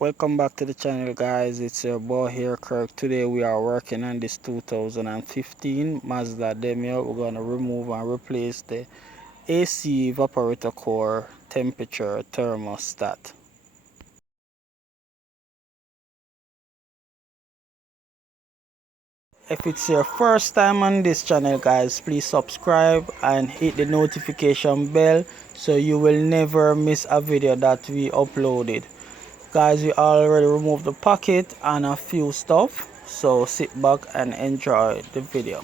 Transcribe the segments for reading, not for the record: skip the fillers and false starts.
Welcome back to the channel, guys. It's your boy here, Kirk. Today we are working on this 2015 Mazda demio. We're going to remove and replace the AC evaporator core temperature thermostat. If it's your first time on this channel, guys, please subscribe and hit the notification bell so you will never miss a video that we uploaded. Guys, we already removed the pocket and a few stuff, so sit back and enjoy the video.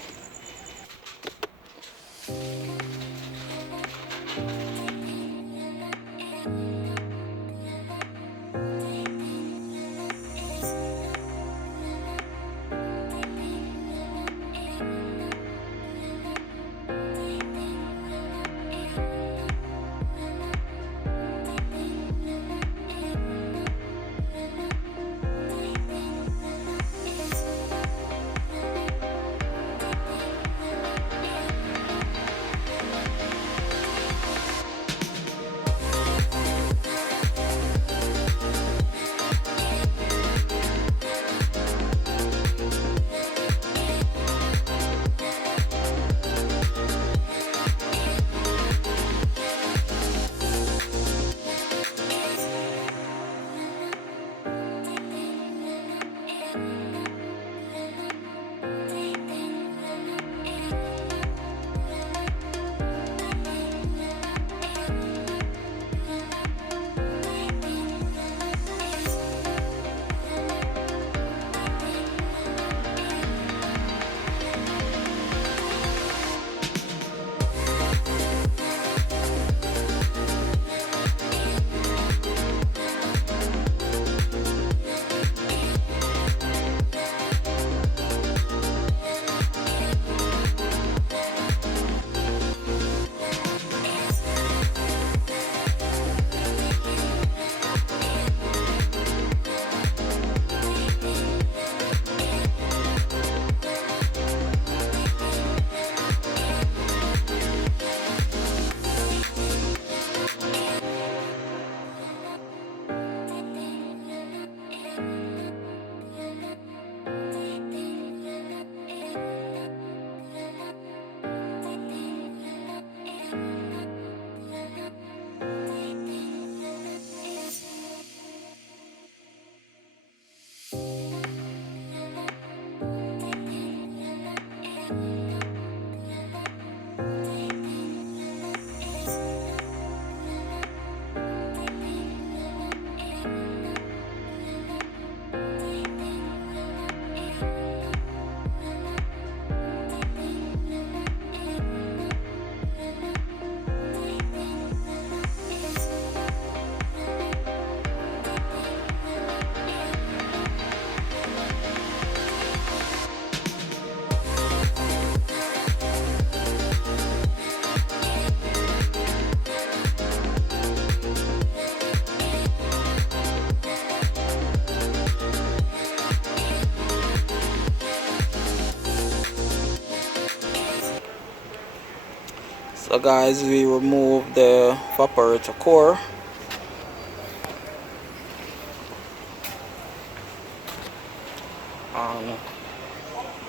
So guys, we remove the evaporator core.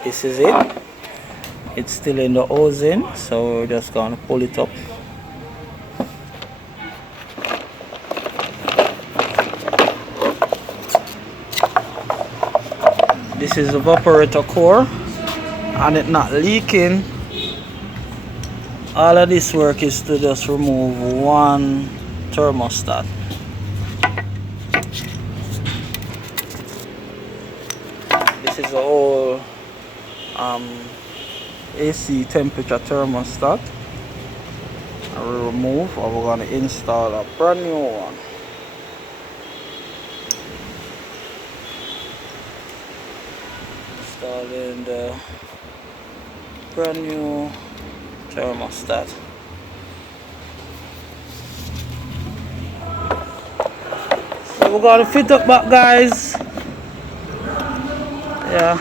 This is it. It's still in the housing, so we're just gonna pull it up. This is the evaporator core and it's not leaking. All of this work is to just remove one thermostat. This is the whole AC temperature thermostat. And we remove, and we're going to install a brand new one. Installing the brand new thermostat. So we're gonna fit up back, guys. Yeah.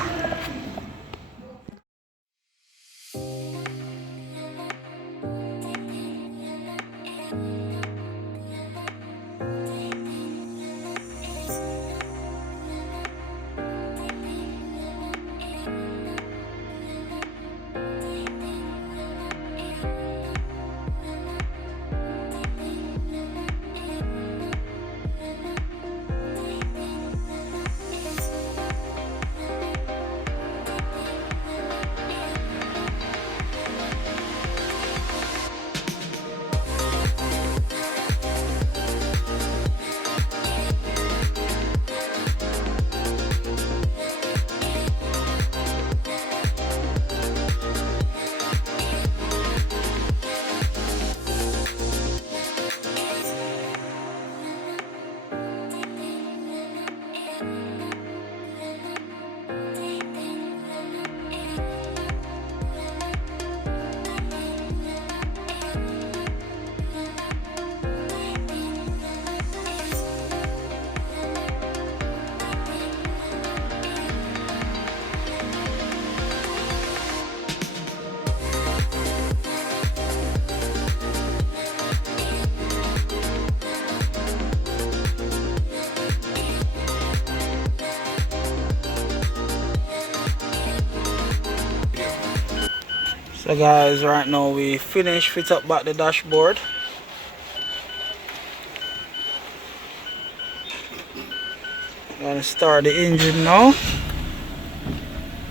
So guys, right now we finished fit up back the dashboard. Gonna start the engine now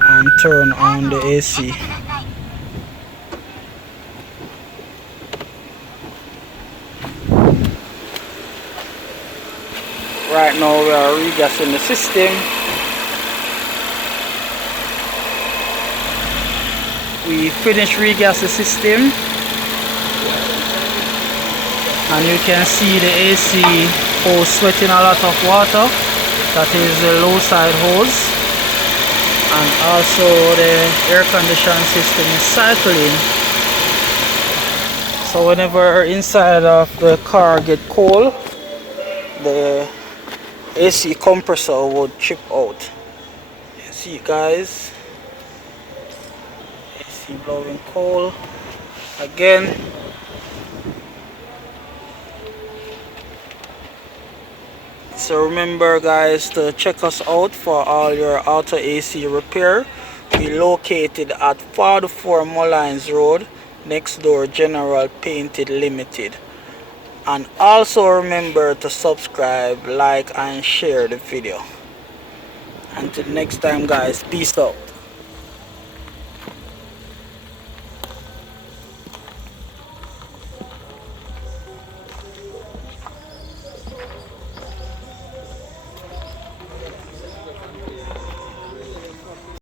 and turn on the AC. Right now we are regassing the system. We finished regas the system, and you can see the AC hose sweating a lot of water. That is the low side hose, and also the air conditioning system is cycling. So whenever inside of the car get cold, the AC compressor would chip out. You see guys, AC blowing cold again. So remember guys to check us out for all your auto AC repair. We located at 44 Mullines Road, next door General Painted Limited. And also remember to subscribe, like and share the video. Until next time guys, peace out.